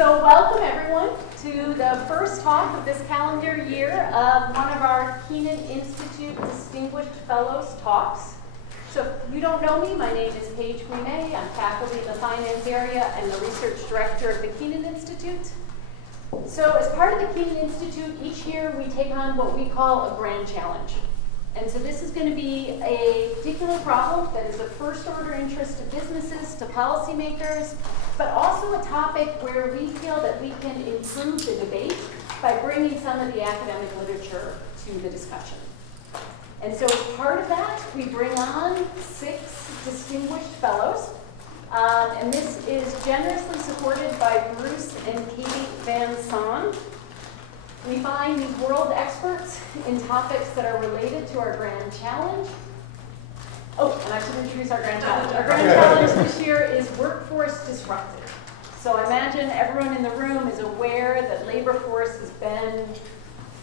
So welcome everyone to the first talk of this calendar year of one of our Kenan Institute Distinguished Fellows talks. So if you don't know me, my name is Paige Guimet. I'm faculty in the finance area and the research director of the Kenan Institute. So as part of the Kenan Institute, each year we take on what we call a grand challenge. And so this is going to be a particular problem that is of first order interest to businesses, to policymakers, but also a topic where we feel that we can improve the debate by bringing some of the academic literature to the discussion. And so as part of that, we bring on 6 distinguished fellows. And this is generously supported by Bruce and Katie Van Son. We find these world experts in topics that are related to our grand challenge. Oh, and I should introduce our grand challenge. Our grand challenge this year is workforce disrupted. So I imagine everyone in the room is aware that labor force has been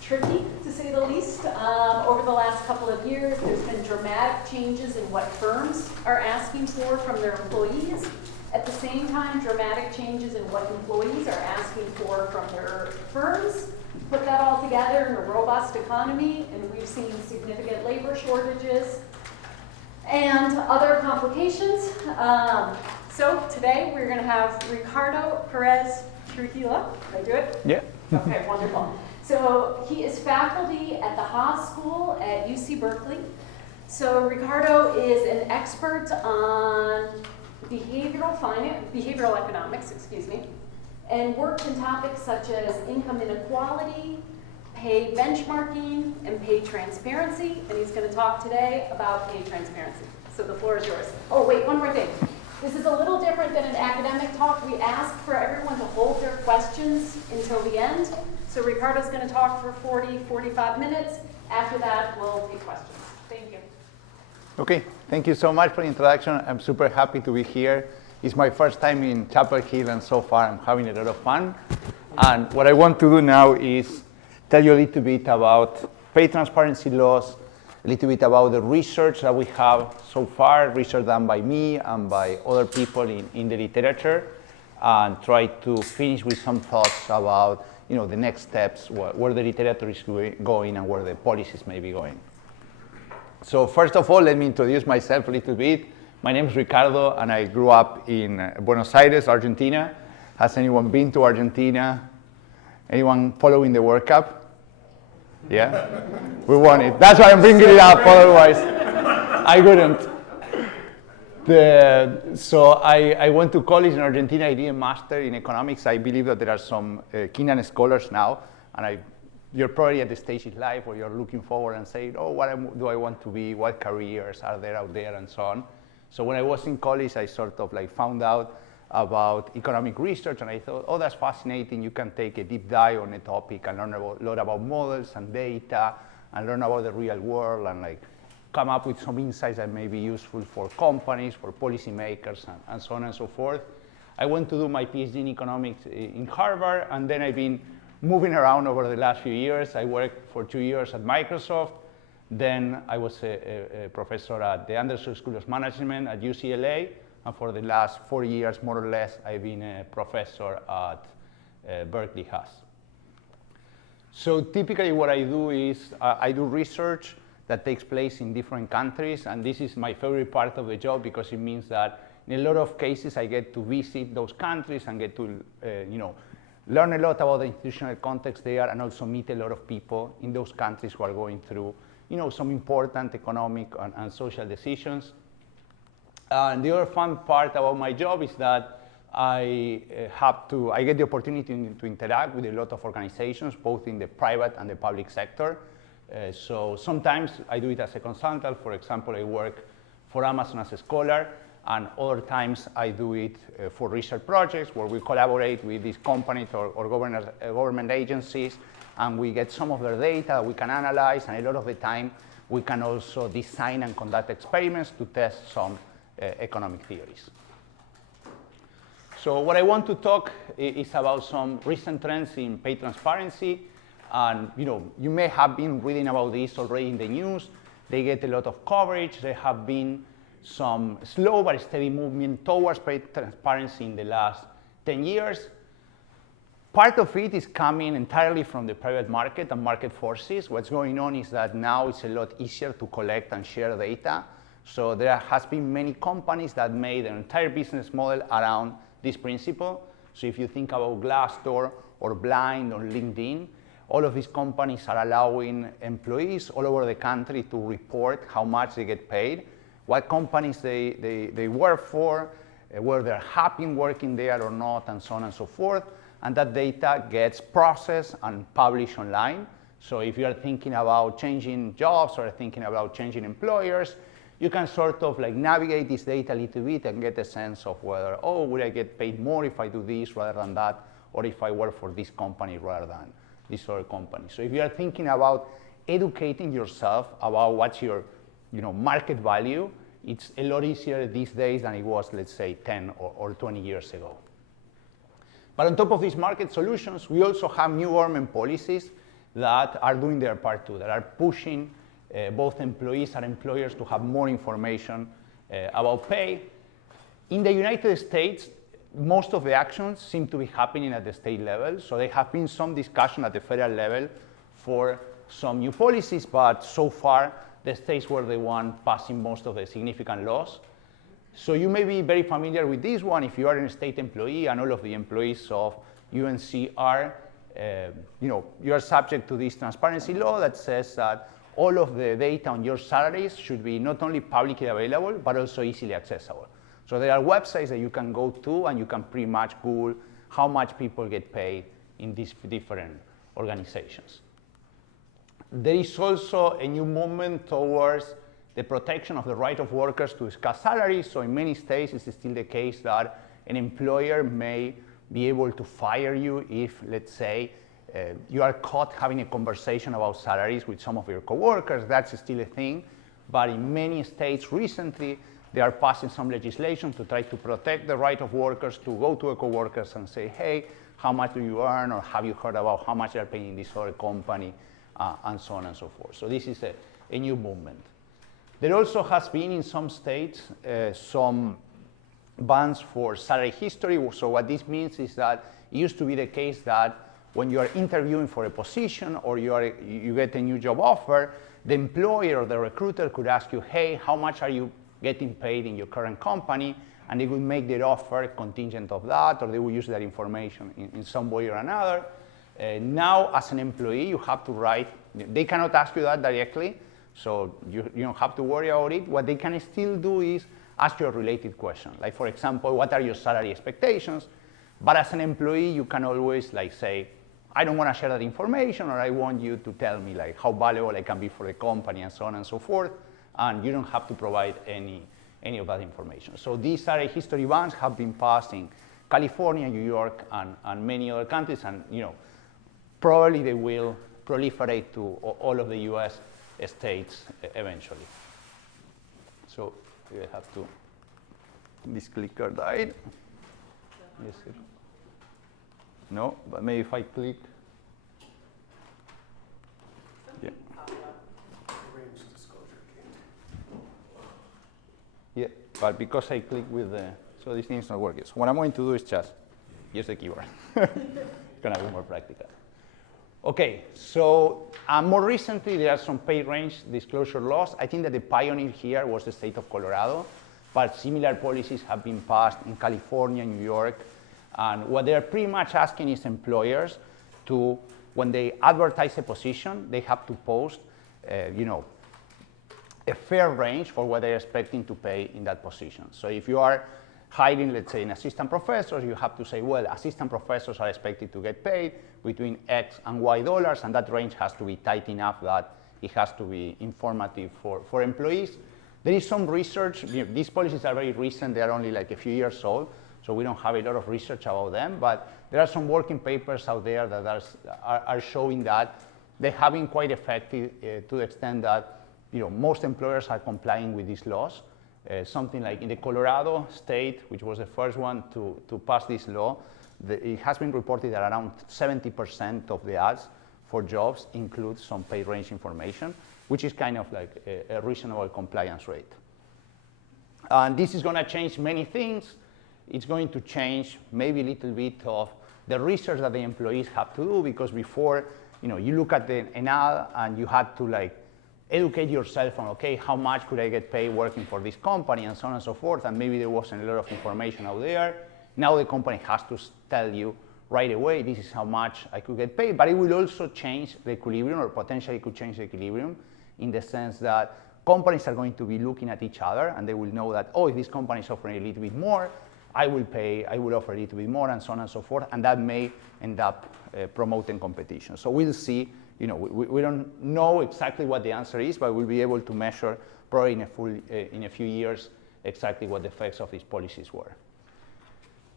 tricky, to say the least. Over the last couple of years, there's been dramatic changes in what firms are asking for from their employees. At the same time, dramatic changes in what employees are asking for from their firms. Put that all together in a robust economy, and we've seen significant labor shortages and other complications. So today we're going to have Ricardo Perez-Truglia. Did I do it? Yeah. Okay, wonderful. So he is faculty at the Haas School at UC Berkeley. So Ricardo is an expert on behavioral economics, and worked in topics such as income inequality, pay benchmarking, and pay transparency. And he's going to talk today about pay transparency. So the floor is yours. Oh, wait, one more thing. This is a little different than an academic talk. We ask for everyone to hold their questions until the end. So Ricardo's going to talk for 45 minutes. After that, we'll take questions. Thank you. Okay, thank you so much for the introduction. I'm super happy to be here. It's my first time in Chapel Hill, and so far I'm having a lot of fun. And what I want to do now is tell you a little bit about pay transparency laws, a little bit about the research that we have so far, research done by me and by other people in the literature, and try to finish with some thoughts about the next steps, where the literature is going and where the policies may be going. So first of all, let me introduce myself a little bit. My name is Ricardo, and I grew up in Buenos Aires, Argentina. Has anyone been to Argentina? Anyone following the World Cup? Yeah? We won it. That's why I'm bringing it up, otherwise I wouldn't. So I went to college in Argentina. I did a master in economics. I believe that there are some Kenan scholars now, and you're probably at the stage in life where you're looking forward and saying, oh, what do I want to be? What careers are there out there, and so on. So when I was in college, I sort of found out about economic research, and I thought, oh, that's fascinating. You can take a deep dive on a topic and learn a lot about models and data, and learn about the real world, and come up with some insights that may be useful for companies, for policymakers, and so on and so forth. I went to do my PhD in economics in Harvard, and then I've been moving around over the last few years. I worked for 2 years at Microsoft. Then I was a professor at the Anderson School of Management at UCLA, and for the last 4 years, more or less, I've been a professor at Berkeley Haas. So typically what I do is I do research that takes place in different countries, and this is my favorite part of the job because it means that in a lot of cases I get to visit those countries and get to learn a lot about the institutional context there, and also meet a lot of people in those countries who are going through some important economic and social decisions. And the other fun part about my job is that I get the opportunity to interact with a lot of organizations, both in the private and the public sector. So sometimes I do it as a consultant. For example, I work for Amazon as a scholar, and other times I do it for research projects where we collaborate with these companies or government agencies, and we get some of their data we can analyze, and a lot of the time we can also design and conduct experiments to test some economic theories. So what I want to talk is about some recent trends in pay transparency, and you may have been reading about this already in the news. They get a lot of coverage. There have been some slow but steady movement towards pay transparency in the last 10 years. Part of it is coming entirely from the private market and market forces. What's going on is that now it's a lot easier to collect and share data. So there has been many companies that made an entire business model around this principle. So if you think about Glassdoor or Blind or LinkedIn, all of these companies are allowing employees all over the country to report how much they get paid, what companies they work for, whether they're happy working there or not, and so on and so forth. And that data gets processed and published online. So if you are thinking about changing jobs or thinking about changing employers, you can sort of like navigate this data a little bit and get a sense of whether, oh, would I get paid more if I do this rather than that, or if I work for this company rather than this other company. So if you are thinking about educating yourself about what's your market value, it's a lot easier these days than it was, let's say, 10 or 20 years ago. But on top of these market solutions, we also have new government policies that are doing their part too, that are pushing both employees and employers to have more information about pay. In the United States, most of the actions seem to be happening at the state level. So there have been some discussion at the federal level for some new policies, but so far the states were the one passing most of the significant laws. So you may be very familiar with this one if you are a state employee, and all of the employees of UNC are, you are subject to this transparency law that says that all of the data on your salaries should be not only publicly available, but also easily accessible. So there are websites that you can go to, and you can pretty much Google how much people get paid in these different organizations. There is also a new movement towards the protection of the right of workers to discuss salaries. So in many states, it's still the case that an employer may be able to fire you if, let's say, you are caught having a conversation about salaries with some of your coworkers. That's still a thing. But in many states recently, they are passing some legislation to try to protect the right of workers to go to a coworkers and say, hey, how much do you earn? Or have you heard about how much they're paying this other company? And so on and so forth. So this is a new movement. There also has been in some states some bans for salary history. So what this means is that it used to be the case that when you are interviewing for a position or you get a new job offer, the employer or the recruiter could ask you, hey, how much are you getting paid in your current company? And they would make their offer contingent of that, or they would use that information in some way or another. Now, as an employee, you have to write. They cannot ask you that directly, so you don't have to worry about it. What they can still do is ask you a related question. Like, for example, what are your salary expectations? But as an employee, you can always say, I don't want to share that information, or I want you to tell me how valuable I can be for the company, and so on and so forth. And you don't have to provide any of that information. So these salary history bans have been passed in California, New York, and many other countries, and probably they will proliferate to all of the US states eventually. So we have to, this clicker died. Yes, sir. No, but maybe if I click. Yeah. Yeah, but because I click with the, so this thing's not working. So what I'm going to do is just use the keyboard. It's gonna be more practical. Okay, so more recently there are some pay range disclosure laws. I think that the pioneer here was the state of Colorado, but similar policies have been passed in California, New York, and what they're pretty much asking is employers to, when they advertise a position, they have to post, a fair range for what they're expecting to pay in that position. So if you are hiring, let's say, an assistant professor, you have to say, well, assistant professors are expected to get paid between X and Y dollars, and that range has to be tight enough that it has to be informative for employees. There is some research. These policies are very recent. They are only a few years old, so we don't have a lot of research about them, but there are some working papers out there that are showing that they have been quite effective to the extent that most employers are complying with these laws. Something like in the Colorado state, which was the first one to pass this law, it has been reported that around 70% of the ads for jobs include some pay range information, which is kind of like a reasonable compliance rate. And this is going to change many things. It's going to change maybe a little bit of the research that the employees have to do, because before, you look at an ad and you had to like educate yourself on, okay, how much could I get paid working for this company and so on and so forth, and maybe there wasn't a lot of information out there. Now the company has to tell you right away, this is how much I could get paid, but it will also change the equilibrium, or potentially could change the equilibrium, in the sense that companies are going to be looking at each other and they will know that, oh, if this company is offering a little bit more, I will offer a little bit more, and so on and so forth, and that may end up promoting competition. So we'll see, we don't know exactly what the answer is, but we'll be able to measure probably in a few years exactly what the effects of these policies were.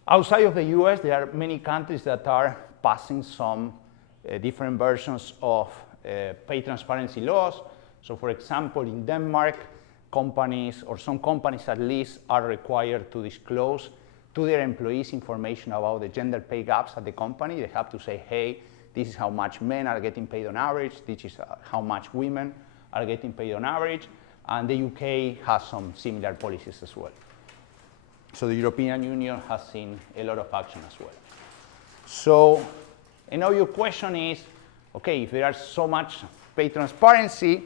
Outside of the US, there are many countries that are passing some different versions of pay transparency laws. So for example, in Denmark, companies, or some companies at least, are required to disclose to their employees information about the gender pay gaps at the company. They have to say, hey, this is how much men are getting paid on average, this is how much women are getting paid on average, and the UK has some similar policies as well. So the European Union has seen a lot of action as well. So, and now your question is, okay, if there are so much pay transparency,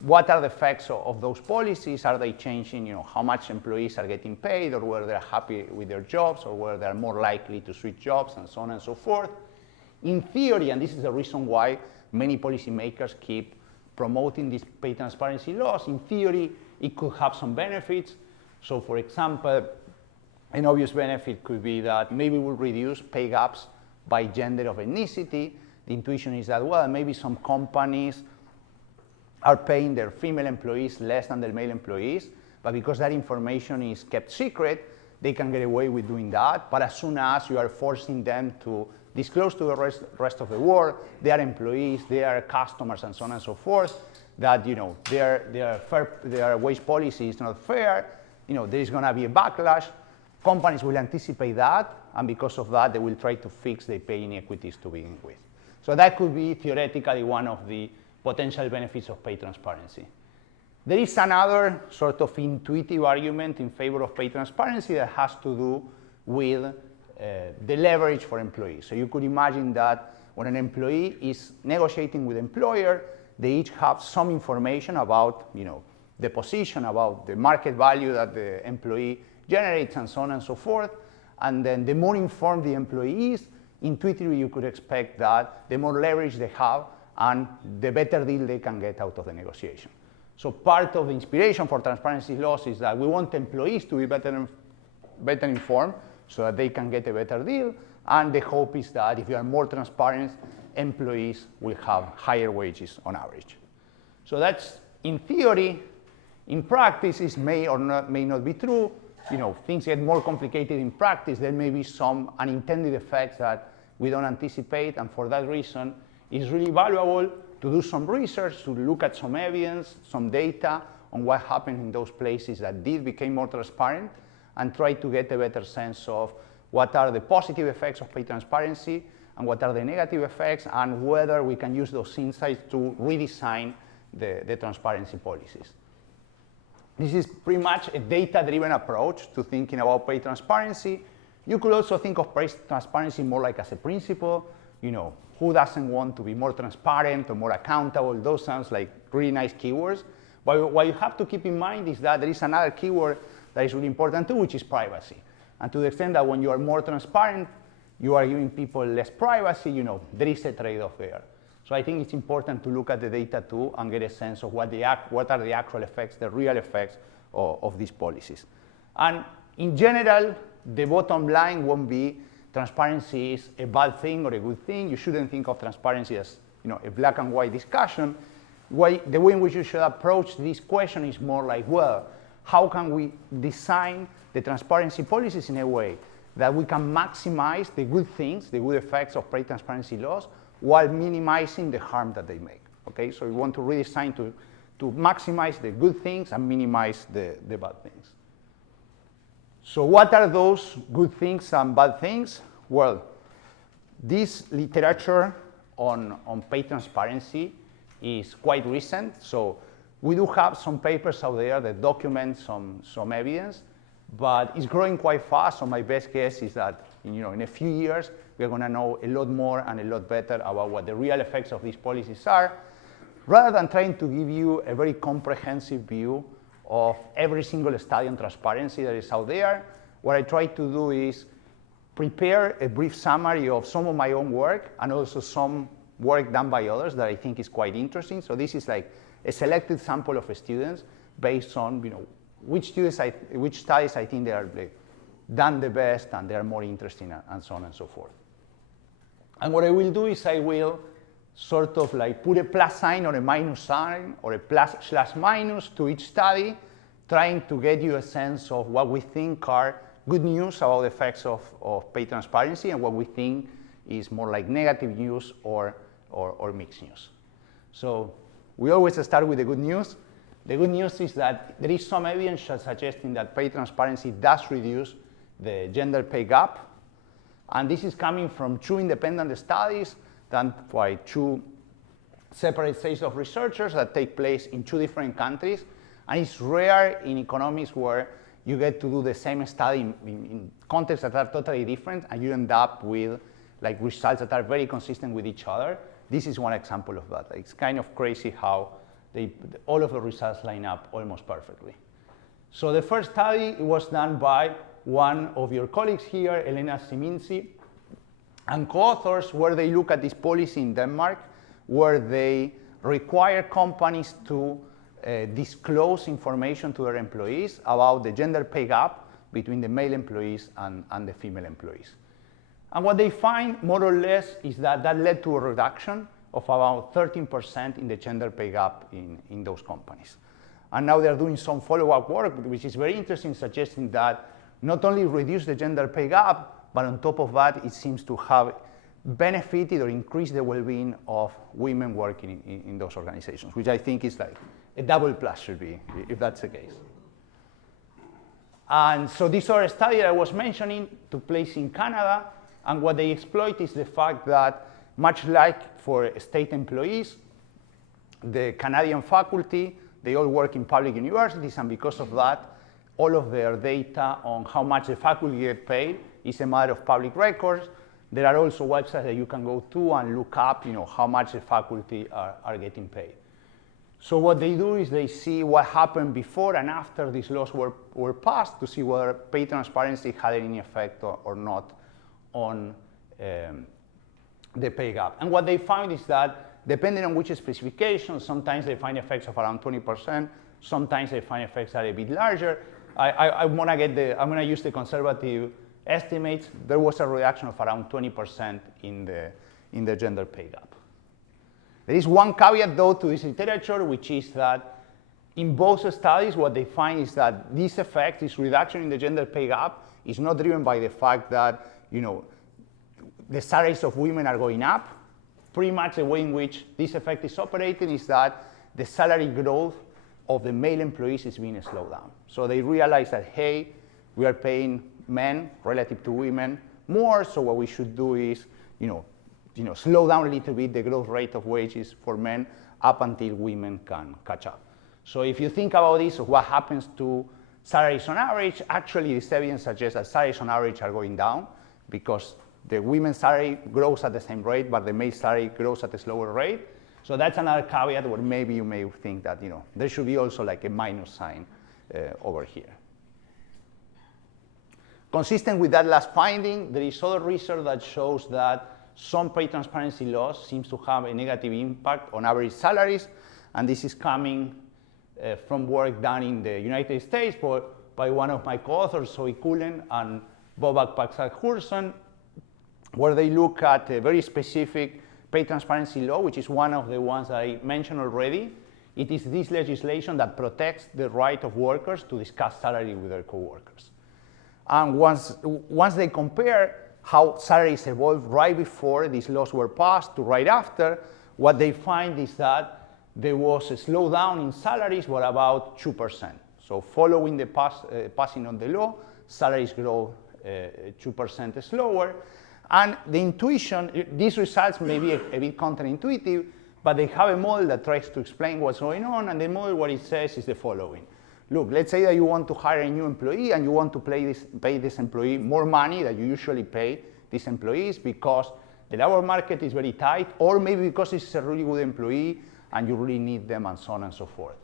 what are the effects of those policies? Are they changing, how much employees are getting paid, or whether they're happy with their jobs, or whether they're more likely to switch jobs, and so on and so forth? In theory, and this is the reason why many policymakers keep promoting these pay transparency laws, in theory, it could have some benefits. So for example, an obvious benefit could be that maybe we'll reduce pay gaps by gender or ethnicity. The intuition is that, well, maybe some companies are paying their female employees less than their male employees, but because that information is kept secret, they can get away with doing that. But as soon as you are forcing them to disclose to the rest of the world, their employees, their customers, and so on and so forth, that their wage policy is not fair, there is going to be a backlash. Companies will anticipate that, and because of that, they will try to fix the pay inequities to begin with. So that could be theoretically one of the potential benefits of pay transparency. There is another sort of intuitive argument in favor of pay transparency that has to do with the leverage for employees. So you could imagine that when an employee is negotiating with an employer, they each have some information about the position, about the market value that the employee generates, and so on and so forth. And then the more informed the employee is, intuitively you could expect that the more leverage they have and the better deal they can get out of the negotiation. So part of the inspiration for transparency laws is that we want employees to be better informed so that they can get a better deal. And the hope is that if you are more transparent, employees will have higher wages on average. So that's in theory. In practice, this may or may not be true. Things get more complicated in practice. There may be some unintended effects that we don't anticipate, and for that reason, it's really valuable to do some research, to look at some evidence, some data on what happened in those places that did become more transparent, and try to get a better sense of what are the positive effects of pay transparency and what are the negative effects, and whether we can use those insights to redesign the transparency policies. This is pretty much a data-driven approach to thinking about pay transparency. You could also think of pay transparency more like as a principle. Who doesn't want to be more transparent or more accountable? Those sounds like really nice keywords. But what you have to keep in mind is that there is another keyword that is really important too, which is privacy. And to the extent that when you are more transparent, you are giving people less privacy, there is a trade-off there. So I think it's important to look at the data too and get a sense of what are the actual effects, the real effects of these policies. And in general, the bottom line won't be transparency is a bad thing or a good thing. You shouldn't think of transparency as a black and white discussion. The way in which you should approach this question is more like, well, how can we design the transparency policies in a way that we can maximize the good things, the good effects of pay transparency laws, while minimizing the harm that they make. Okay, so we want to redesign to maximize the good things and minimize the bad things. So what are those good things and bad things? Well, this literature on pay transparency is quite recent. So we do have some papers out there that document some evidence, but it's growing quite fast. So my best guess is that In a few years, we're going to know a lot more and a lot better about what the real effects of these policies are, rather than trying to give you a very comprehensive view of every single study on transparency that is out there. What I try to do is prepare a brief summary of some of my own work and also some work done by others that I think is quite interesting. So this is like a selected sample of students based on which studies I think they are done the best and they are more interesting and so on and so forth. And what I will do is I will sort of like put a plus sign or a minus sign or a plus/minus to each study, trying to get you a sense of what we think are good news about the effects of pay transparency and what we think is more like negative news or mixed news. So we always start with the good news. The good news is that there is some evidence suggesting that pay transparency does reduce the gender pay gap. And this is coming from 2 independent studies done by 2 separate sets of researchers that take place in 2 different countries. And it's rare in economics where you get to do the same study in contexts that are totally different and you end up with like results that are very consistent with each other. This is one example of that. It's kind of crazy how all of the results line up almost perfectly. So the first study was done by one of your colleagues here, Elena Siminsi, and co-authors, where they look at this policy in Denmark, where they require companies to disclose information to their employees about the gender pay gap between the male employees and the female employees. And what they find, more or less, is that that led to a reduction of about 13% in the gender pay gap in those companies. And now they're doing some follow-up work, which is very interesting, suggesting that not only reduce the gender pay gap, but on top of that, it seems to have benefited or increased the well-being of women working in those organizations, which I think is like a double plus should be, if that's the case. And so this other study that I was mentioning took place in Canada, and what they exploit is the fact that, much like for state employees, the Canadian faculty, they all work in public universities, and because of that, all of their data on how much the faculty get paid is a matter of public records. There are also websites that you can go to and look up how much the faculty are getting paid. So what they do is they see what happened before and after these laws were passed to see whether pay transparency had any effect or not on the pay gap. And what they found is that depending on which specification, sometimes they find effects of around 20%, sometimes they find effects that are a bit larger. I'm gonna use the conservative estimates. There was a reduction of around 20% in the gender pay gap. There is one caveat, though, to this literature, which is that in both studies, what they find is that this effect, this reduction in the gender pay gap, is not driven by the fact that the salaries of women are going up. Pretty much the way in which this effect is operating is that the salary growth of the male employees is being slowed down. So they realize that, hey, we are paying men relative to women more, so what we should do is slow down a little bit the growth rate of wages for men up until women can catch up. So if you think about this, what happens to salaries on average, actually this evidence suggests that salaries on average are going down because the women's salary grows at the same rate, but the male salary grows at a slower rate. So that's another caveat where maybe you may think that there should be also like a minus sign over here. Consistent with that last finding, there is other research that shows that some pay transparency laws seems to have a negative impact on average salaries, and this is coming from work done in the United States by one of my co-authors, Zoe Cullen and Bobak Paksal-Hurson, where they look at a very specific pay transparency law, which is one of the ones that I mentioned already. It is this legislation that protects the right of workers to discuss salary with their co-workers. And once they compare how salaries evolved right before these laws were passed to right after, what they find is that there was a slowdown in salaries by about 2%. So following the passing of the law, salaries grow 2% slower. And the intuition, these results may be a bit counterintuitive, but they have a model that tries to explain what's going on, and the model, what it says is the following. look, let's say that you want to hire a new employee and you want to pay this employee more money than you usually pay these employees because the labor market is very tight, or maybe because it's a really good employee and you really need them, and so on and so forth.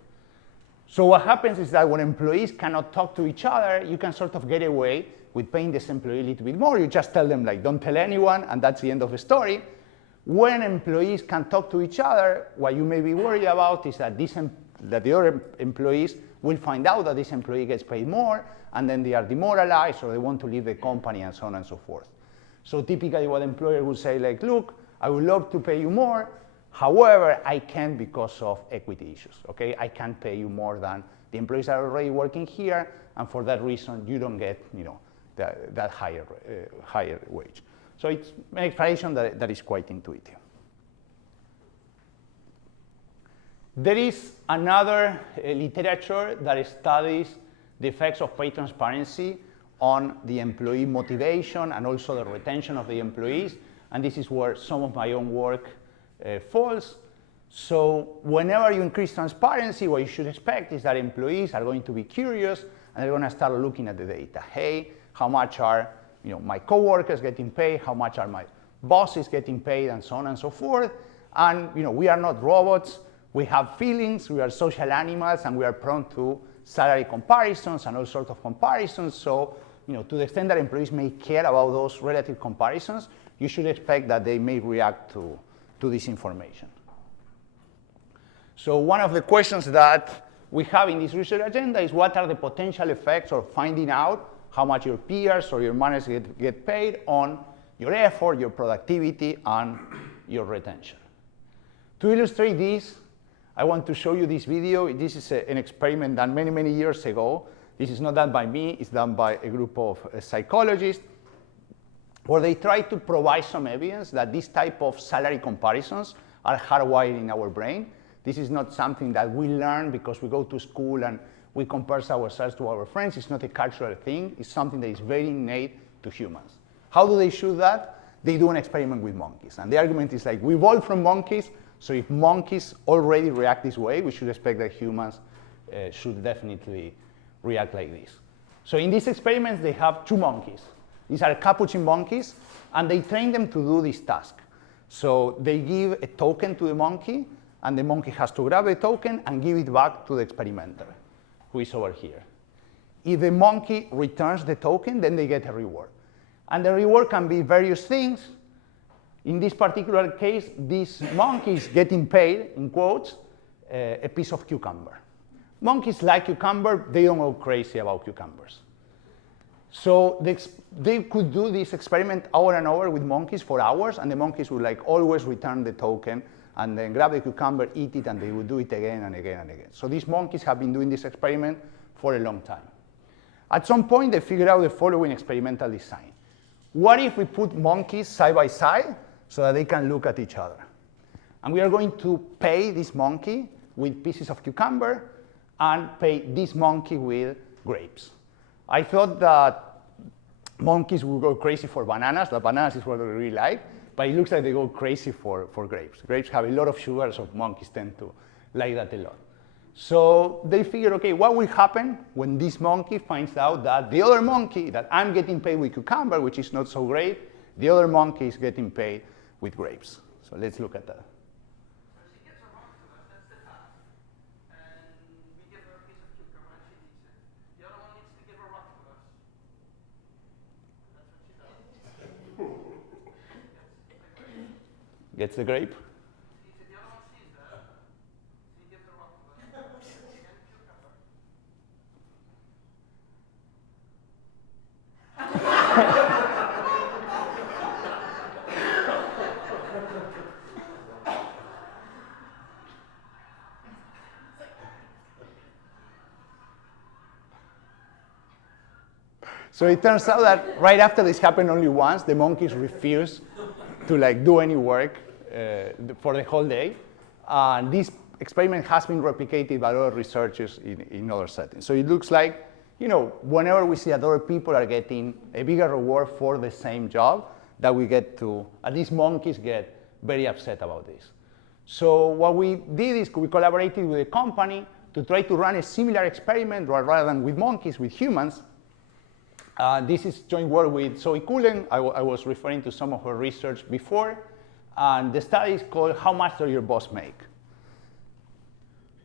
So what happens is that when employees cannot talk to each other, you can sort of get away with paying this employee a little bit more. You just tell them, like, don't tell anyone, and that's the end of the story. When employees can talk to each other, what you may be worried about is that, that the other employees will find out that this employee gets paid more, and then they are demoralized, or they want to leave the company, and so on and so forth. So typically what employer would say, like, look, I would love to pay you more, however, I can't because of equity issues, okay? I can't pay you more than the employees are already working here, and for that reason, you don't get, that higher wage. So it's an explanation that is quite intuitive. There is another literature that studies the effects of pay transparency on the employee motivation and also the retention of the employees, and this is where some of my own work falls. So whenever you increase transparency, what you should expect is that employees are going to be curious and they're going to start looking at the data. Hey, how much are my coworkers getting paid? How much are my bosses getting paid? And so on and so forth. And we are not robots. We have feelings. We are social animals, and we are prone to salary comparisons and all sorts of comparisons. So to the extent that employees may care about those relative comparisons, you should expect that they may react to this information. So one of the questions that we have in this research agenda is what are the potential effects of finding out how much your peers or your managers get paid on your effort, your productivity, and your retention. To illustrate this, I want to show you this video. This is an experiment done many, many years ago. This is not done by me. It's done by a group of psychologists, where they try to provide some evidence that this type of salary comparisons are hardwired in our brain. This is not something that we learn because we go to school and we compare ourselves to our friends. It's not a cultural thing. It's something that is very innate to humans. How do they show that? They do an experiment with monkeys. And the argument is like, we evolved from monkeys, so if monkeys already react this way, we should expect that humans should definitely react like this. So in these experiments, they have two monkeys. These are capuchin monkeys, and they train them to do this task. So they give a token to the monkey, and the monkey has to grab a token and give it back to the experimenter, who is over here. If the monkey returns the token, then they get a reward. And the reward can be various things. In this particular case, this monkey is getting paid, in quotes, a piece of cucumber. Monkeys like cucumber. They don't go crazy about cucumbers. So they could do this experiment over and over with monkeys for hours, and the monkeys would always return the token and then grab the cucumber, eat it, and they would do it again and again and again. So these monkeys have been doing this experiment for a long time. At some point, they figured out the following experimental design. What if we put monkeys side by side so that they can look at each other? And we are going to pay this monkey with pieces of cucumber and pay this monkey with grapes. I thought that monkeys would go crazy for bananas. The bananas is what they really like. But it looks like they go crazy for grapes. Grapes have a lot of sugar, so monkeys tend to like that a lot. So they figured, okay, what will happen when this monkey finds out that the other monkey, that I'm getting paid with cucumber, which is not so great, the other monkey is getting paid with grapes. So let's look at that. So she gives a rock to us, that's the task. And we give her a piece of cucumber and she eats it. The other one needs to give a rock to us. That's what she does. Gets the grape? The other one sees that. He gives a rock to us. And cucumber. So it turns out that right after this happened only once, the monkeys refused to do any work for the whole day. And this experiment has been replicated by other researchers in other settings. So it looks like, whenever we see that other people are getting a bigger reward for the same job, that we get to, at least monkeys get very upset about this. So what we did is we collaborated with a company to try to run a similar experiment rather than with monkeys, with humans. This is joint work with Zoe Cullen. I was referring to some of her research before. And the study is called How Much Does Your Boss Make?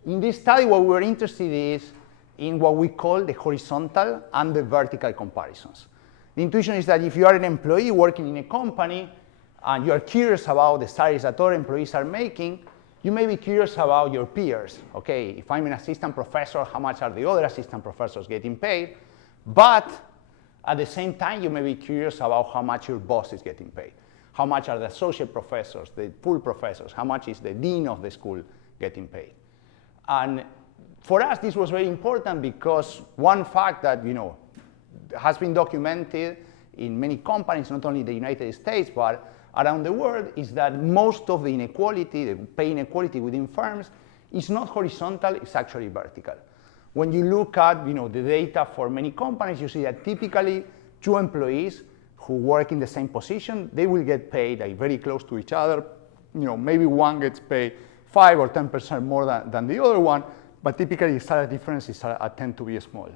In this study, what we're interested is in what we call the horizontal and the vertical comparisons. The intuition is that if you are an employee working in a company and you are curious about the salaries that other employees are making, you may be curious about your peers. Okay, if I'm an assistant professor, how much are the other assistant professors getting paid? But at the same time, you may be curious about how much your boss is getting paid. How much are the associate professors, the full professors? How much is the dean of the school getting paid? And for us, this was very important because one fact that has been documented in many companies, not only in the United States, but around the world, is that most of the inequality, the pay inequality within firms, is not horizontal, it's actually vertical. When you look at the data for many companies, you see that typically two employees who work in the same position, they will get paid very close to each other. Maybe one gets paid 5 or 10% more than the other one, but typically the salary differences tend to be small.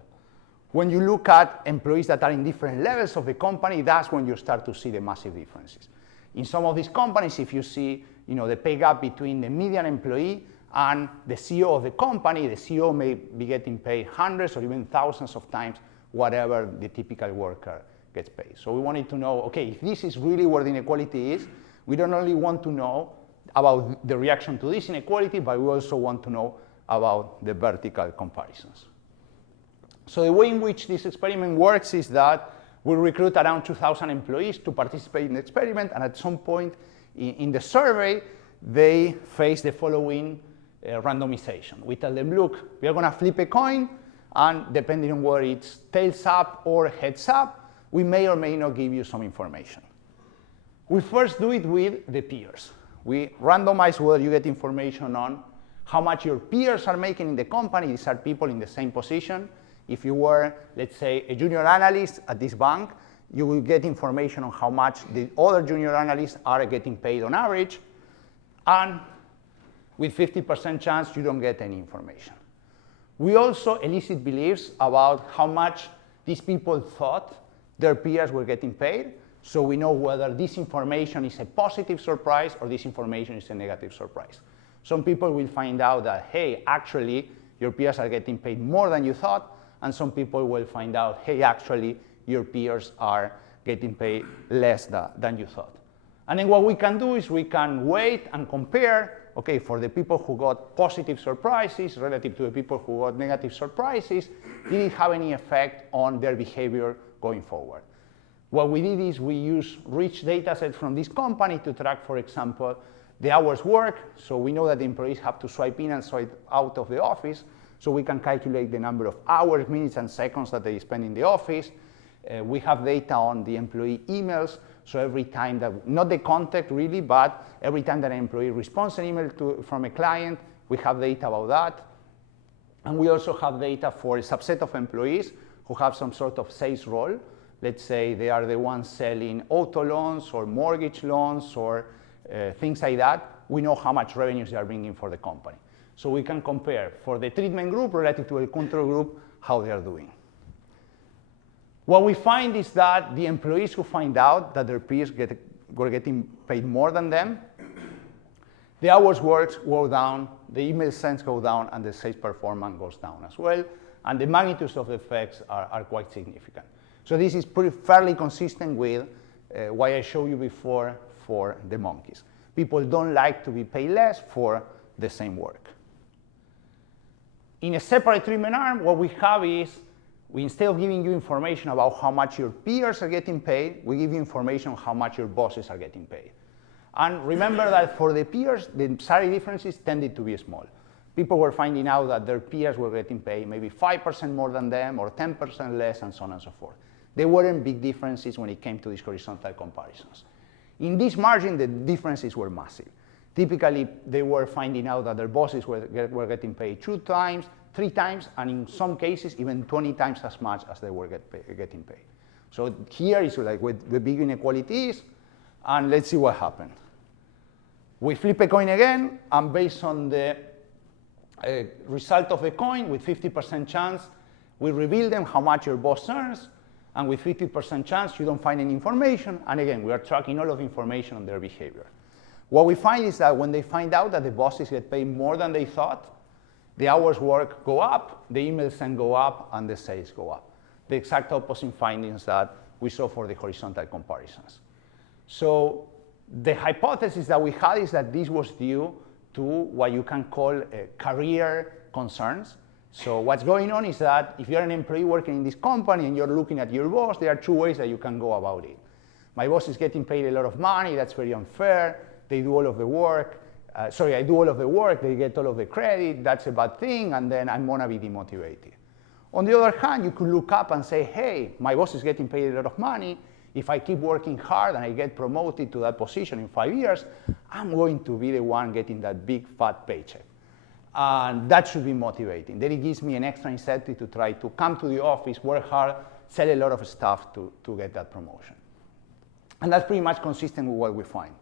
When you look at employees that are in different levels of the company, that's when you start to see the massive differences. In some of these companies, if you see the pay gap between the median employee and the CEO of the company, the CEO may be getting paid hundreds or even thousands of times whatever the typical worker gets paid. So we wanted to know, okay, if this is really where the inequality is, we don't only want to know about the reaction to this inequality, but we also want to know about the vertical comparisons. So the way in which this experiment works is that we recruit around 2,000 employees to participate in the experiment, and at some point in the survey, they face the following randomization. We tell them, look, we are going to flip a coin, and depending on whether it's tails up or heads up, we may or may not give you some information. We first do it with the peers. We randomize whether you get information on how much your peers are making in the company. These are people in the same position. If you were, let's say, a junior analyst at this bank, you will get information on how much the other junior analysts are getting paid on average. And with 50% chance, you don't get any information. We also elicit beliefs about how much these people thought their peers were getting paid, so we know whether this information is a positive surprise or this information is a negative surprise. Some people will find out that, hey, actually, your peers are getting paid more than you thought, and some people will find out, hey, actually, your peers are getting paid less than you thought. And then what we can do is we can wait and compare, okay, for the people who got positive surprises relative to the people who got negative surprises, did it have any effect on their behavior going forward? What we did is we used rich data sets from this company to track, for example, the hours worked. So we know that the employees have to swipe in and swipe out of the office. So we can calculate the number of hours, minutes, and seconds that they spend in the office. We have data on the employee emails. So every time that, not the contact really, but every time that an employee responds an email from a client, we have data about that. And we also have data for a subset of employees who have some sort of sales role. Let's say they are the ones selling auto loans or mortgage loans or things like that. We know how much revenues they are bringing for the company. So we can compare for the treatment group relative to the control group how they are doing. What we find is that the employees who find out that their peers were getting paid more than them, the hours worked go down, the email sends go down, and the sales performance goes down as well. And the magnitudes of the effects are quite significant. So this is fairly consistent with what I showed you before for the monkeys. People don't like to be paid less for the same work. In a separate treatment arm, what we have is, instead of giving you information about how much your peers are getting paid, we give you information on how much your bosses are getting paid. And remember that for the peers, the salary differences tended to be small. People were finding out that their peers were getting paid maybe 5% more than them or 10% less, and so on and so forth. There weren't big differences when it came to these horizontal comparisons. In this margin, the differences were massive. Typically, they were finding out that their bosses were getting paid 2 times, 3 times, and in some cases, even 20 times as much as they were getting paid. So here is like where the big inequality is, and let's see what happened. We flip a coin again, and based on the result of the coin with 50% chance. We reveal them how much your boss earns, and with 50% chance you don't find any information. And again, we are tracking all of the information on their behavior. What we find is that when they find out that the bosses get paid more than they thought, the hours worked go up, the emails sent go up, and the sales go up. The exact opposite findings that we saw for the horizontal comparisons. So the hypothesis that we had is that this was due to what you can call career concerns. So what's going on is that if you're an employee working in this company and you're looking at your boss, there are two ways that you can go about it. My boss is getting paid a lot of money, that's very unfair. They do all of the work. I do all of the work, they get all of the credit, that's a bad thing, and then I'm gonna be demotivated. On the other hand, you could look up and say, hey, my boss is getting paid a lot of money. If I keep working hard and I get promoted to that position in 5 years, I'm going to be the one getting that big fat paycheck. And that should be motivating. Then it gives me an extra incentive to try to come to the office, work hard, sell a lot of stuff to get that promotion. And that's pretty much consistent with what we find.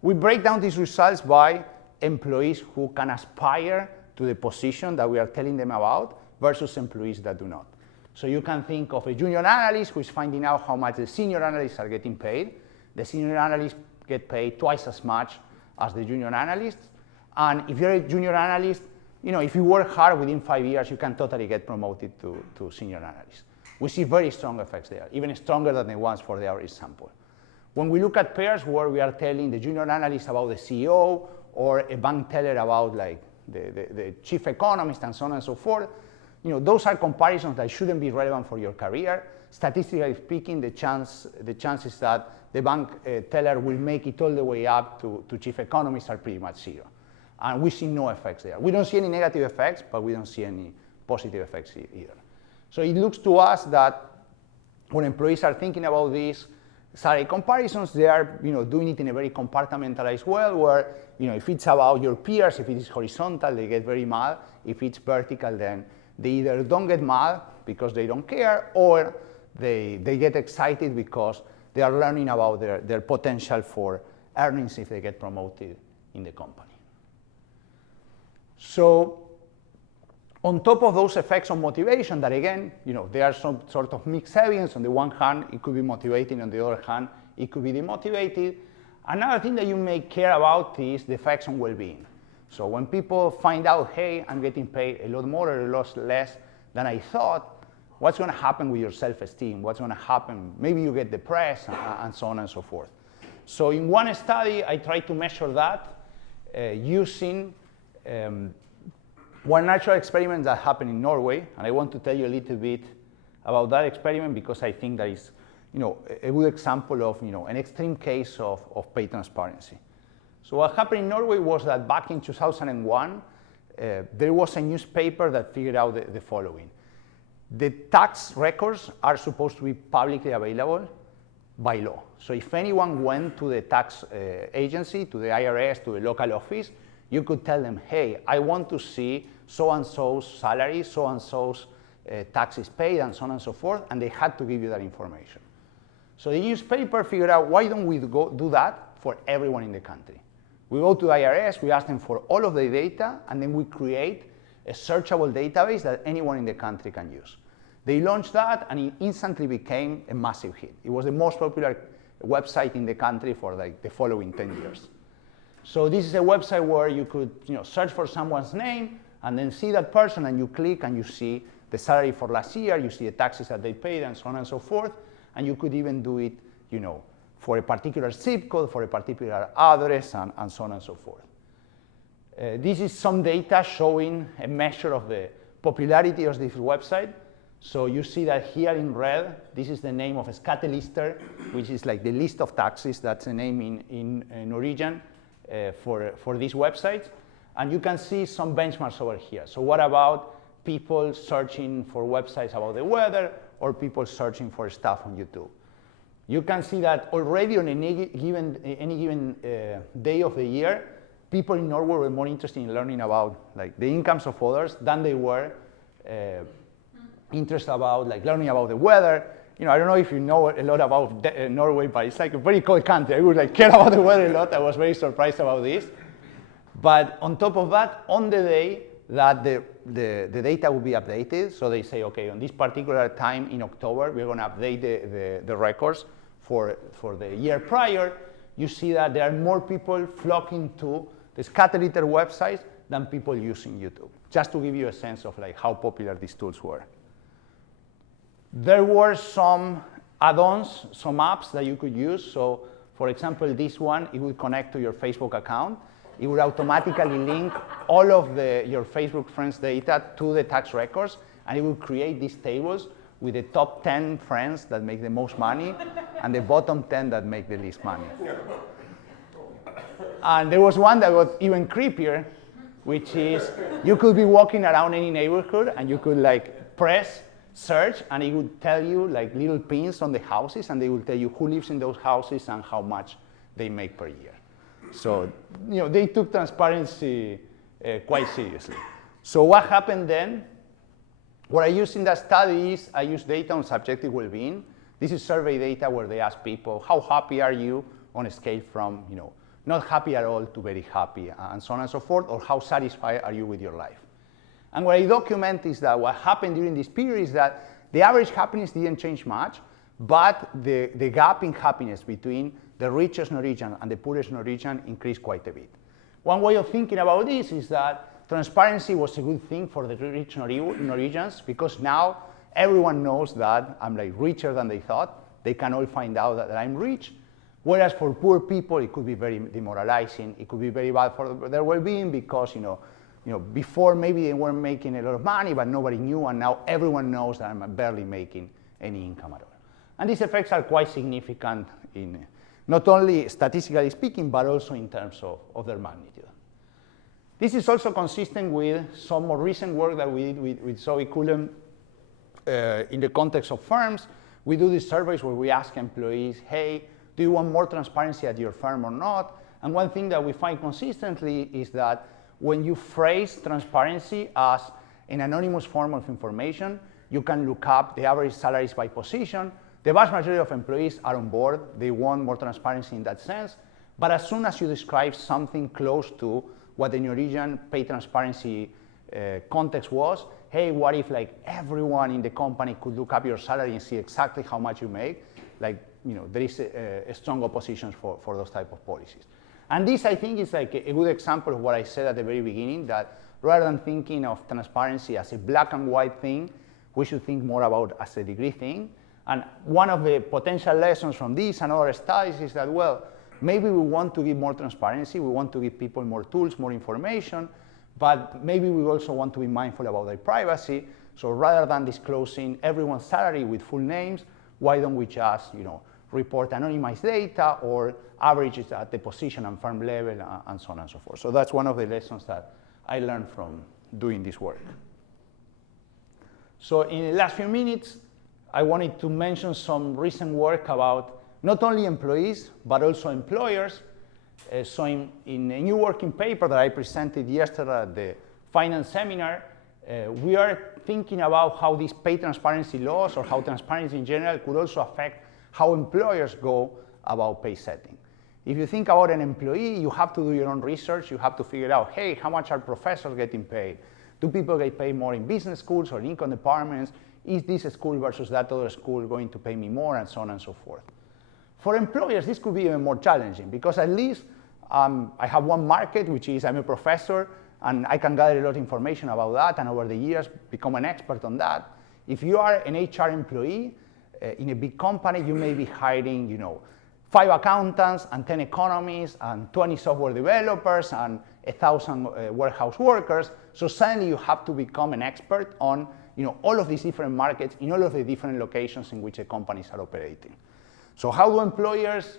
We break down these results by employees who can aspire to the position that we are telling them about versus employees that do not. So you can think of a junior analyst who is finding out how much the senior analysts are getting paid. The senior analysts get paid twice as much as the junior analysts. And if you're a junior analyst, if you work hard within 5 years, you can totally get promoted to senior analyst. We see very strong effects there, even stronger than the ones for the average sample. When we look at pairs where we are telling the junior analyst about the CEO or a bank teller about like the chief economist and so on and so forth, those are comparisons that shouldn't be relevant for your career. Statistically speaking, the chances that the bank teller will make it all the way up to chief economist are pretty much zero. And we see no effects there. We don't see any negative effects, but we don't see any positive effects either. So it looks to us that when employees are thinking about these salary comparisons, they are doing it in a very compartmentalized way where if it's about your peers, if it is horizontal, they get very mad. If it's vertical, then they either don't get mad because they don't care, or they get excited because they are learning about their potential for earnings if they get promoted in the company. So on top of those effects on motivation that again, there are some sort of mixed evidence. On the one hand, it could be motivating. On the other hand, it could be demotivated. Another thing that you may care about is the effects on well-being. So when people find out, hey, I'm getting paid a lot more or a lot less than I thought, what's going to happen with your self-esteem? What's going to happen? Maybe you get depressed and so on and so forth. So in one study, I tried to measure that using one natural experiment that happened in Norway, and I want to tell you a little bit about that experiment because I think that is, a good example of, an extreme case of pay transparency. So what happened in Norway was that back in 2001, there was a newspaper that figured out the following. The tax records are supposed to be publicly available by law. So if anyone went to the tax agency, to the IRS, to the local office, you could tell them, hey, I want to see so-and-so's salary, so-and-so's taxes paid, and so on and so forth, and they had to give you that information. So the newspaper figured out, why don't we do that for everyone in the country? We go to the IRS, we ask them for all of the data, and then we create a searchable database that anyone in the country can use. They launched that, and it instantly became a massive hit. It was the most popular website in the country for like the following 10 years. So this is a website where you could search for someone's name and then see that person, and you click and you see the salary for last year, you see the taxes that they paid, and so on and so forth. And you could even do it for a particular zip code, for a particular address, and so on and so forth. This is some data showing a measure of the popularity of this website. So you see that here in red, this is the name of a Skattelister, which is like the list of taxes. That's the name in Norwegian for this website. And you can see some benchmarks over here. So what about people searching for websites about the weather or people searching for stuff on YouTube? You can see that already on any given day of the year, people in Norway were more interested in learning about like the incomes of others than they were interested about like learning about the weather. I don't know if you know a lot about Norway, but it's like a very cold country. I would like care about the weather a lot. I was very surprised about this. But on top of that, on the day, that the data will be updated. So they say, okay, on this particular time in October, we're going to update the records for the year prior. You see that there are more people flocking to the Scatterlitter websites than people using YouTube, just to give you a sense of like how popular these tools were. There were some add-ons, some apps that you could use. So for example, this one, it would connect to your Facebook account. It would automatically link all of your Facebook friends' data to the tax records, and it would create these tables with the top 10 friends that make the most money and the bottom 10 that make the least money. And there was one that was even creepier, which is you could be walking around any neighborhood and you could like press search, and it would tell you like little pins on the houses, and they will tell you who lives in those houses and how much they make per year. So they took transparency quite seriously. So what happened then? What I used in that study is I used data on subjective well-being. This is survey data where they ask people, how happy are you on a scale from not happy at all to very happy, and so on and so forth, or how satisfied are you with your life? And what I document is that what happened during this period is that the average happiness didn't change much, but the gap in happiness between the richest Norwegian and the poorest Norwegian increased quite a bit. One way of thinking about this is that transparency was a good thing for the rich Norwegians, because now everyone knows that I'm like richer than they thought. They can all find out that I'm rich. Whereas for poor people, it could be very demoralizing. It could be very bad for their well-being because before maybe they weren't making a lot of money, but nobody knew, and now everyone knows that I'm barely making any income at all. And these effects are quite significant in not only statistically speaking, but also in terms of their magnitude. This is also consistent with some more recent work that we did with Zoe Coulomb in the context of firms. We do these surveys where we ask employees, hey, do you want more transparency at your firm or not? And one thing that we find consistently is that when you phrase transparency as an anonymous form of information, you can look up the average salaries by position. The vast majority of employees are on board. They want more transparency in that sense. But as soon as you describe something close to what the Norwegian pay transparency context was, hey, what if like everyone in the company could look up your salary and see exactly how much you make? Like, there is a strong opposition for those type of policies. And this, I think, is like a good example of what I said at the very beginning, that rather than thinking of transparency as a black and white thing, we should think more about as a degree thing. And one of the potential lessons from this and other studies is that, well, maybe we want to give more transparency, we want to give people more tools, more information, but maybe we also want to be mindful about their privacy. So rather than disclosing everyone's salary with full names, why don't we just, report anonymized data or averages at the position and firm level and so on and so forth. So that's one of the lessons that I learned from doing this work. So in the last few minutes, I wanted to mention some recent work about not only employees, but also employers. So in a new working paper that I presented yesterday at the finance seminar, we are thinking about how these pay transparency laws or how transparency in general could also affect how employers go about pay setting. If you think about an employee, you have to do your own research. You have to figure out, hey, how much are professors getting paid? Do people get paid more in business schools or income departments? Is this school versus that other school going to pay me more, and so on and so forth? For employers, this could be even more challenging because at least I have one market, which is I'm a professor, and I can gather a lot of information about that, and over the years become an expert on that. If you are an HR employee in a big company, you may be hiring, 5 accountants and 10 economists and 20 software developers and 1,000 warehouse workers. So suddenly you have to become an expert on all of these different markets in all of the different locations in which the companies are operating. So how do employers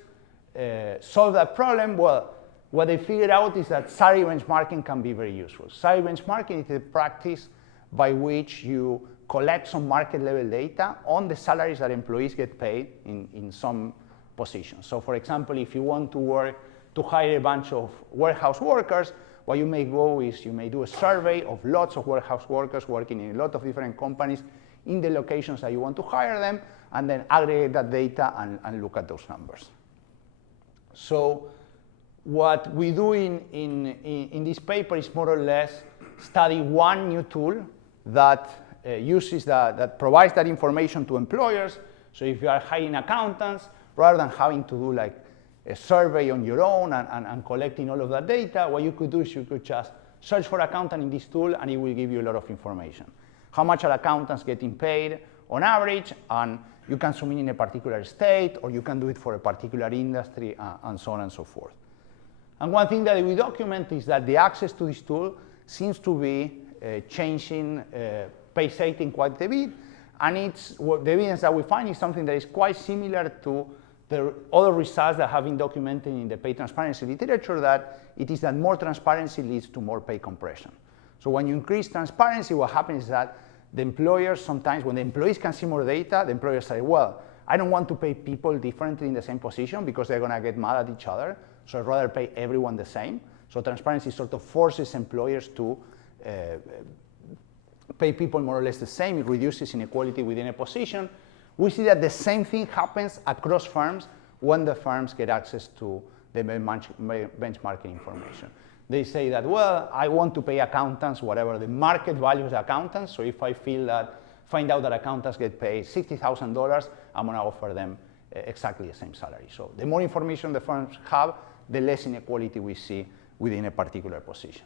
solve that problem? Well, what they figured out is that salary benchmarking can be very useful. Salary benchmarking is a practice by which you collect some market level data on the salaries that employees get paid in some positions. So for example, if you want to hire a bunch of warehouse workers, what you may go is you may do a survey of lots of warehouse workers working in a lot of different companies in the locations that you want to hire them, and then aggregate that data and look at those numbers. So what we do in this paper is more or less study one new tool that that provides that information to employers. So if you are hiring accountants, rather than having to do like a survey on your own and collecting all of that data, what you could do is you could just search for accountant in this tool and it will give you a lot of information. How much are accountants getting paid on average, and you can zoom in a particular state, or you can do it for a particular industry, and so on and so forth. And one thing that we document is that the access to this tool seems to be changing, pulsating quite a bit, and the evidence that we find is something that is quite similar to the other results that have been documented in the pay transparency literature, that it is that more transparency leads to more pay compression. So when you increase transparency, what happens is that the employers sometimes, when the employees can see more data, the employers say, well, I don't want to pay people differently in the same position because they're going to get mad at each other, so I'd rather pay everyone the same. So transparency sort of forces employers to pay people more or less the same. It reduces inequality within a position. We see that the same thing happens across firms when the firms get access to the benchmarking information. They say that, well, I want to pay accountants whatever the market value of the accountants, so if I find out that accountants get paid $60,000, I'm going to offer them exactly the same salary. So the more information the firms have, the less inequality we see within a particular position.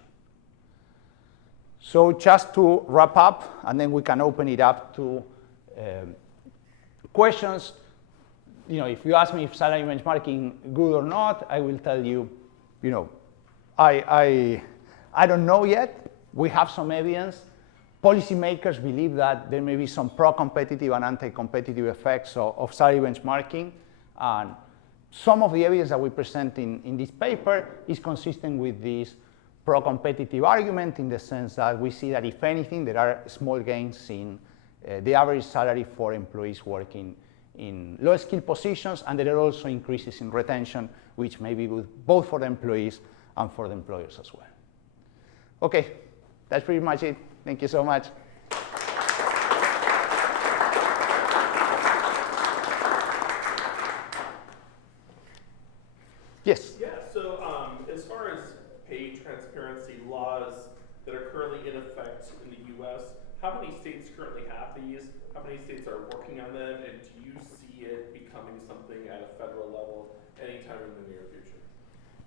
So just to wrap up, and then we can open it up to questions. If you ask me if salary benchmarking good or not, I will tell you, I don't know yet. We have some evidence. Policymakers believe that there may be some pro-competitive and anti-competitive effects of salary benchmarking. And some of the evidence that we present in this paper is consistent with this pro-competitive argument, in the sense that we see that, if anything, there are small gains in the average salary for employees working in low-skilled positions, and there are also increases in retention, which may be good both for the employees and for the employers as well. Okay, that's pretty much it. Thank you so much. Yes? Yeah, so as far as pay transparency laws that are currently in effect in the US, how many states currently have these? How many states are working on them? And do you see it becoming something at a federal level anytime in the near future?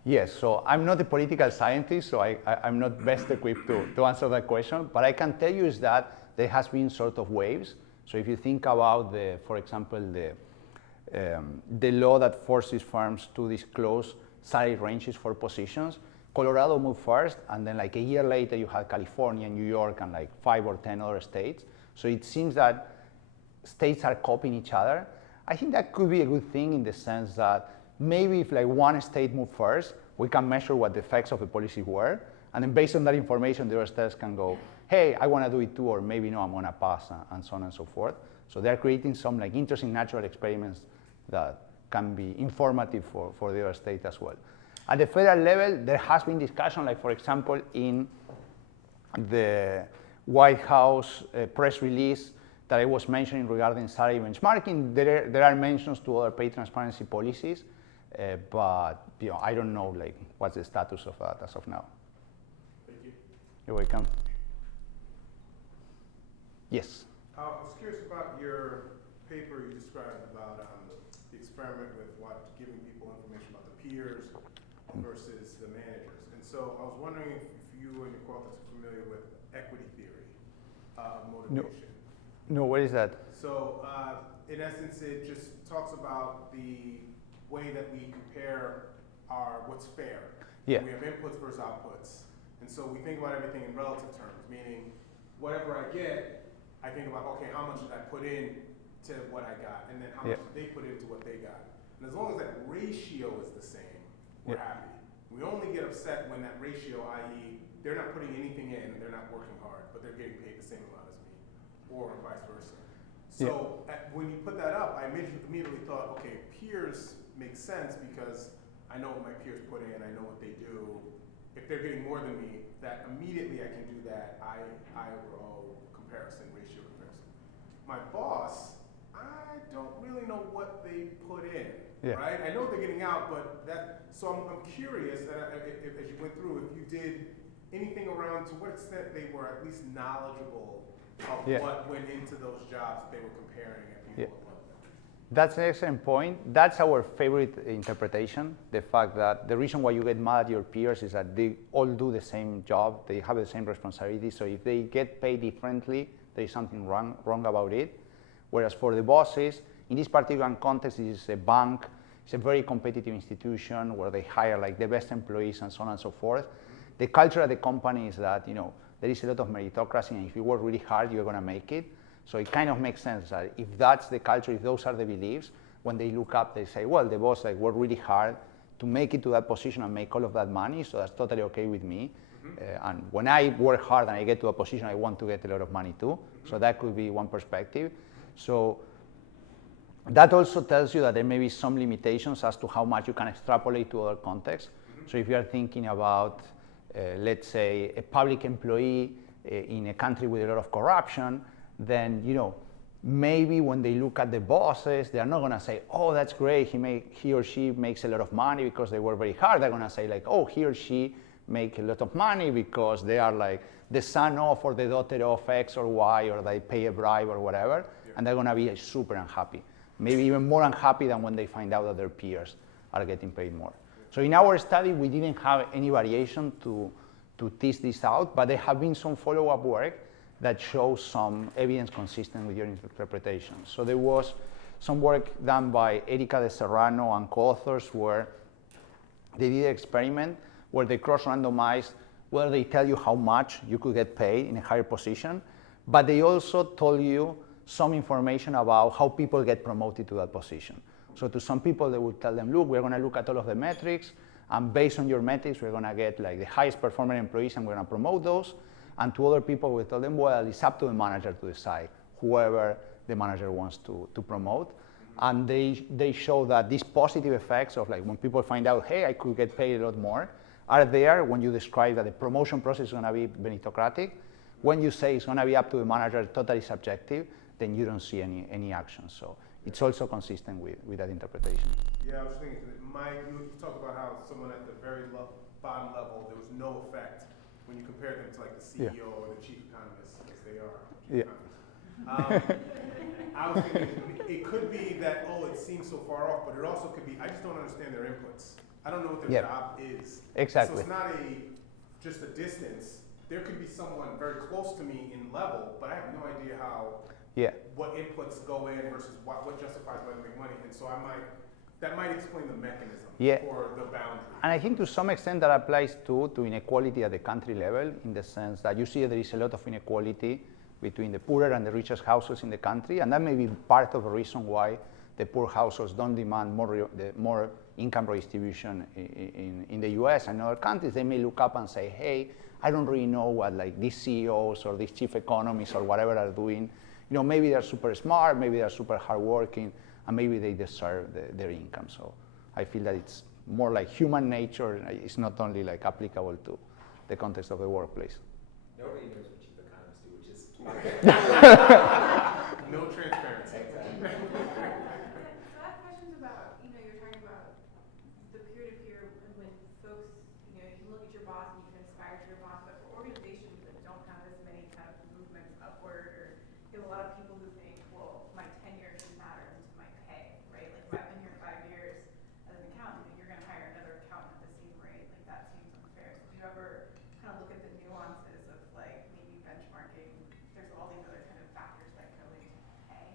Yes, so I'm not a political scientist, so I'm not best equipped to answer that question. But I can tell you is that there has been sort of waves. So if you think about, for example, the law that forces firms to disclose salary ranges for positions, Colorado moved first, and then like a year later you had California, New York, and like 5 or 10 other states. So it seems that states are copying each other. I think that could be a good thing, in the sense that maybe if like one state moved first, we can measure what the effects of the policy were, and then based on that information, the other states can go, hey, I want to do it too, or maybe no, I'm going to pass, and so on and so forth. So they're creating some like interesting natural experiments that can be informative for the other state as well. At the federal level, there has been discussion, like for example, in the White House press release that I was mentioning regarding salary benchmarking, there are mentions to other pay transparency policies, but I don't know like what's the status of that as of now. Thank you. You're welcome. Yes. I was curious about your paper you described about the experiment with giving people information about the peers versus the managers. And so I was wondering if you and your co-authors are familiar with equity theory of motivation. No, what is that? So in essence, it just talks about the way that we compare what's fair. Yeah. We have inputs versus outputs. And so we think about everything in relative terms, meaning whatever I get, I think about, okay, how much did I put in to what I got? And then how much did they put into what they got? And as long as that ratio is the same, we're happy. We only get upset when that ratio, i.e., they're not putting anything in and they're not working hard, but they're getting paid the same amount as me, or vice versa. So when you put that up, I immediately thought, okay, peers make sense because I know what my peers put in, I know what they do. If they're getting more than me, that immediately I can do that overall comparison, ratio comparison. My boss, I don't really know what they put in, right? I know they're getting out, but so I'm curious that as you went through, if you did anything around to what extent they were at least knowledgeable of Yeah. what went into those jobs that they were comparing at people Yeah. above them? That's an excellent point. That's our favorite interpretation. The fact that the reason why you get mad at your peers is that they all do the same job, they have the same responsibility. So if they get paid differently, there is something wrong about it. Whereas for the bosses, in this particular context, this is a bank. It's a very competitive institution where they hire like the best employees and so on and so forth. The culture at the company is that there is a lot of meritocracy, and if you work really hard, you're going to make it. So it kind of makes sense that if that's the culture, if those are the beliefs, when they look up, they say, well, the boss worked really hard to make it to that position and make all of that money, so that's totally okay with me. And when I work hard and I get to a position, I want to get a lot of money too. So that could be one perspective. So that also tells you that there may be some limitations as to how much you can extrapolate to other contexts. So if you are thinking about, let's say, a public employee in a country with a lot of corruption, then maybe when they look at the bosses, they are not going to say, oh, that's great, he or she makes a lot of money because they work very hard. They're going to say like, oh, he or she make a lot of money because they are like the son of or the daughter of X or Y, or they pay a bribe or whatever, and they're going to be super unhappy. Maybe even more unhappy than when they find out that their peers are getting paid more. So in our study, we didn't have any variation to tease this out, but there have been some follow-up work that shows some evidence consistent with your interpretation. So there was some work done by Erika de Serrano and co-authors where they did an experiment where they cross-randomized where they tell you how much you could get paid in a higher position, but they also told you some information about how people get promoted to that position. So to some people, they would tell them, look, we're going to look at all of the metrics, and based on your metrics, we're going to get like the highest performing employees, and we're going to promote those. And to other people, we tell them, well, it's up to the manager to decide whoever the manager wants to promote. And they show that these positive effects of like when people find out, hey, I could get paid a lot more, are there when you describe that the promotion process is going to be meritocratic. When you say it's going to be up to the manager, totally subjective, then you don't see any action. So it's also consistent with that interpretation. Yeah, I was thinking, you talk about how someone at the very bottom level, there was no effect when you compare them to like the CEO or the chief economist, as they are. I was thinking it could be that, oh, it seems so far off, but it also could be, I just don't understand their inputs. I don't know what their job is. Exactly. So it's not just a distance. There could be someone very close to me in level, but I have no idea what inputs go in versus what justifies whether they make money. And so that might explain the mechanism for the boundary. And I think to some extent that applies to inequality at the country level, in the sense that you see there is a lot of inequality between the poorer and the richest households in the country, and that may be part of the reason why the poor households don't demand more income redistribution in the US and other countries. They may look up and say, hey, I don't really know what like these CEOs or these chief economists or whatever are doing. Maybe they're super smart, maybe they're super hardworking, and maybe they deserve their income. So I feel that it's more like human nature. It's not only like applicable to the context of the workplace. Nobody knows what chief economists do, which is No transparency. So I have questions about, you're talking about the peer-to-peer when folks, you can look at your boss and you can aspire to your boss, but for organizations that don't have as many kind of movements upward, or you have a lot of people who think, well, my tenure should matter to my pay, right? Like if I've been here 5 years as an accountant and you're going to hire another accountant at the same rate, like that seems unfair. So do you ever kind of look at the nuances of like maybe benchmarking? There's all these other kind of factors that can relate to pay.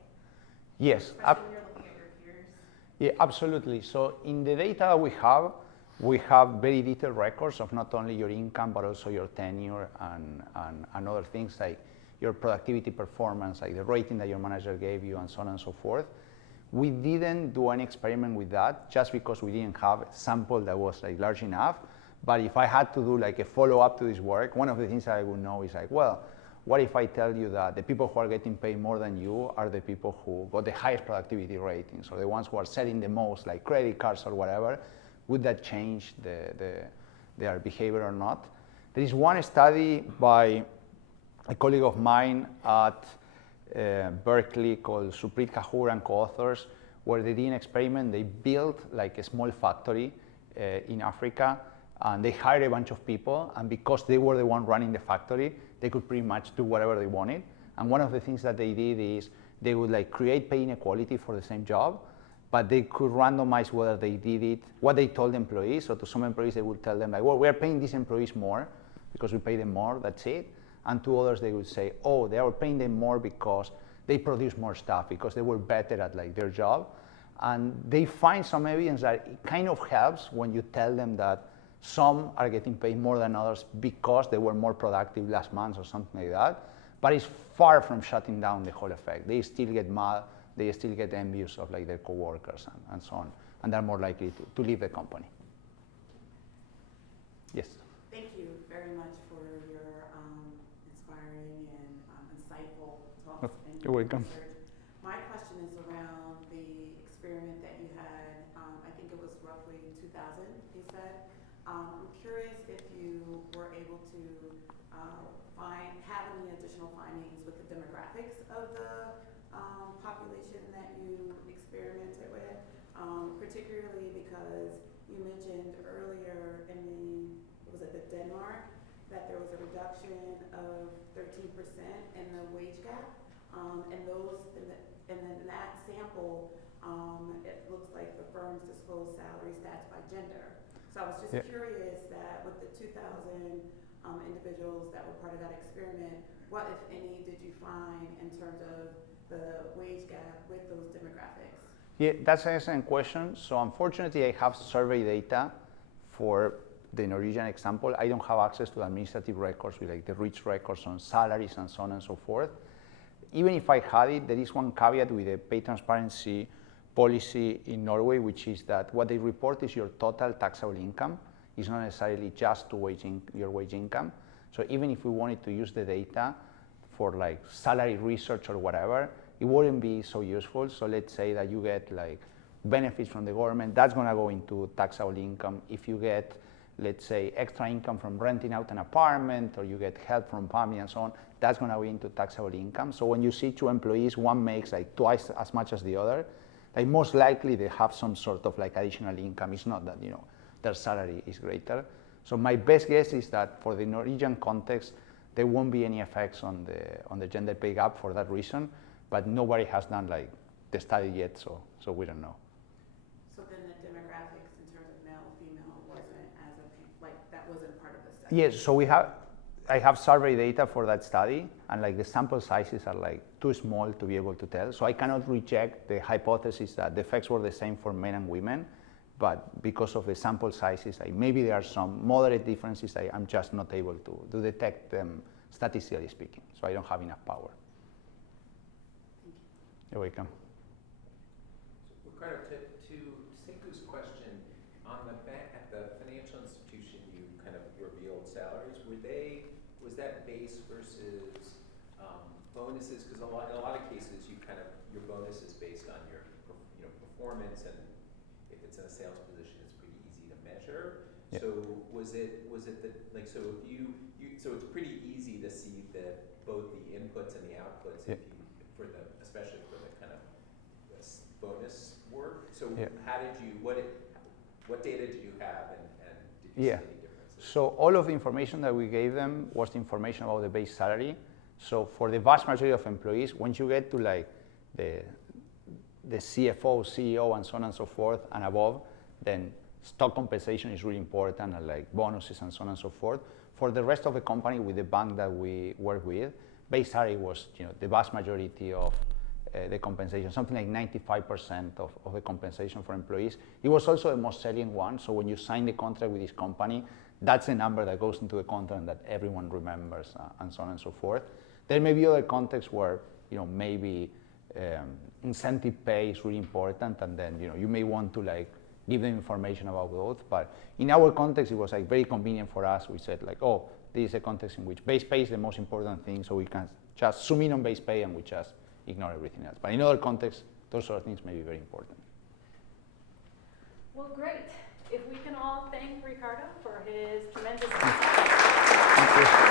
Yes. Especially when you're looking at your peers. Yeah, absolutely. So in the data we have very detailed records of not only your income, but also your tenure and other things like your productivity performance, like the rating that your manager gave you, and so on and so forth. We didn't do any experiment with that just because we didn't have a sample that was like large enough. But if I had to do like a follow-up to this work, one of the things that I would know is like, well, what if I tell you that the people who are getting paid more than you are the people who got the highest productivity ratings, or the ones who are selling the most, like credit cards or whatever? Would that change their behavior or not? There is one study by a colleague of mine at Berkeley called Suprit Kahoor and co-authors, where they did an experiment. They built like a small factory in Africa, And they hired a bunch of people, and because they were the one running the factory, they could pretty much do whatever they wanted. And one of the things that they did is they would like create pay inequality for the same job, but they could randomize whether they did it, what they told employees. So to some employees, they would tell them like, well, we're paying these employees more because we pay them more, that's it. And to others, they would say, oh, they are paying them more because they produce more stuff, because they were better at like their job. And they find some evidence that it kind of helps when you tell them that some are getting paid more than others because they were more productive last month or something like that. But it's far from shutting down the whole effect. They still get mad, they still get envious of like their coworkers and so on. And they're more likely to leave the company. Yes? Thank you very much for your inspiring and insightful talks and You're welcome. research. My question is around the experiment that you had, I think it was roughly 2000, you said. I'm curious if you were able to have any additional findings with the demographics of the population that you experimented with, particularly because you mentioned earlier was it the Denmark, that there was a reduction of 13% in the wage gap, and then that sample, it looks like the firms disclose salary stats by gender. So I was just curious that with the 2,000 individuals that were part of that experiment, what, if any, did you find in terms of the wage gap with those demographics? Yeah, that's an excellent question. So unfortunately, I have survey data for the Norwegian example. I don't have access to administrative records with like the rich records on salaries and so on and so forth. Even if I had it, there is one caveat with the pay transparency policy in Norway, which is that what they report is your total taxable income. It's not necessarily just to your wage income. So even if we wanted to use the data for like salary research or whatever, it wouldn't be so useful. So let's say that you get like benefits from the government, that's gonna go into taxable income. If you get, let's say, extra income from renting out an apartment, or you get help from family and so on, that's gonna go into taxable income. So when you see two employees, one makes like twice as much as the other, like most likely they have some sort of like additional income. It's not that, you know, their salary is greater. So my best guess is that for the Norwegian context, there won't be any effects on the gender pay gap for that reason, but nobody has done like the study yet, so we don't know. So then the demographics in terms of male, female wasn't that wasn't part of the study? Yes, so I have survey data for that study, and like the sample sizes are like too small to be able to tell. So I cannot reject the hypothesis that the effects were the same for men and women, but because of the sample sizes, maybe there are some moderate differences. I'm just not able to detect them statistically speaking. So I don't have enough power. Thank you. You're welcome. Ricardo, to Senku's question, on the back at the financial institution, you kind of revealed salaries. Was that base versus bonuses? Because in a lot of cases, your bonus is based on your performance, and if it's in a sales position, it's pretty easy to measure. Yeah. So was it so if so it's pretty easy to see both the inputs and the outputs, yeah, especially for the kind of bonus work. So how did you what data did you have, and did you see any differences? So all of the information that we gave them was the information about the base salary. So for the vast majority of employees, once you get to like the CFO, CEO, and so on and so forth and above, then stock compensation is really important, and like bonuses and so on and so forth. For the rest of the company, with the bank that we work with, base salary was the vast majority of the compensation, something like 95% of the compensation for employees. It was also the most salient one. So when you sign the contract with this company, that's the number that goes into the contract that everyone remembers, and so on and so forth. There may be other contexts where maybe incentive pay is really important, and then you may want to like give them information about both. But in our context, it was like very convenient for us. We said like, oh, this is a context in which base pay is the most important thing, so we can just zoom in on base pay and we just ignore everything else. But in other contexts, those sort of things may be very important. Well, great. If we can all thank Ricardo for his tremendous Thank you.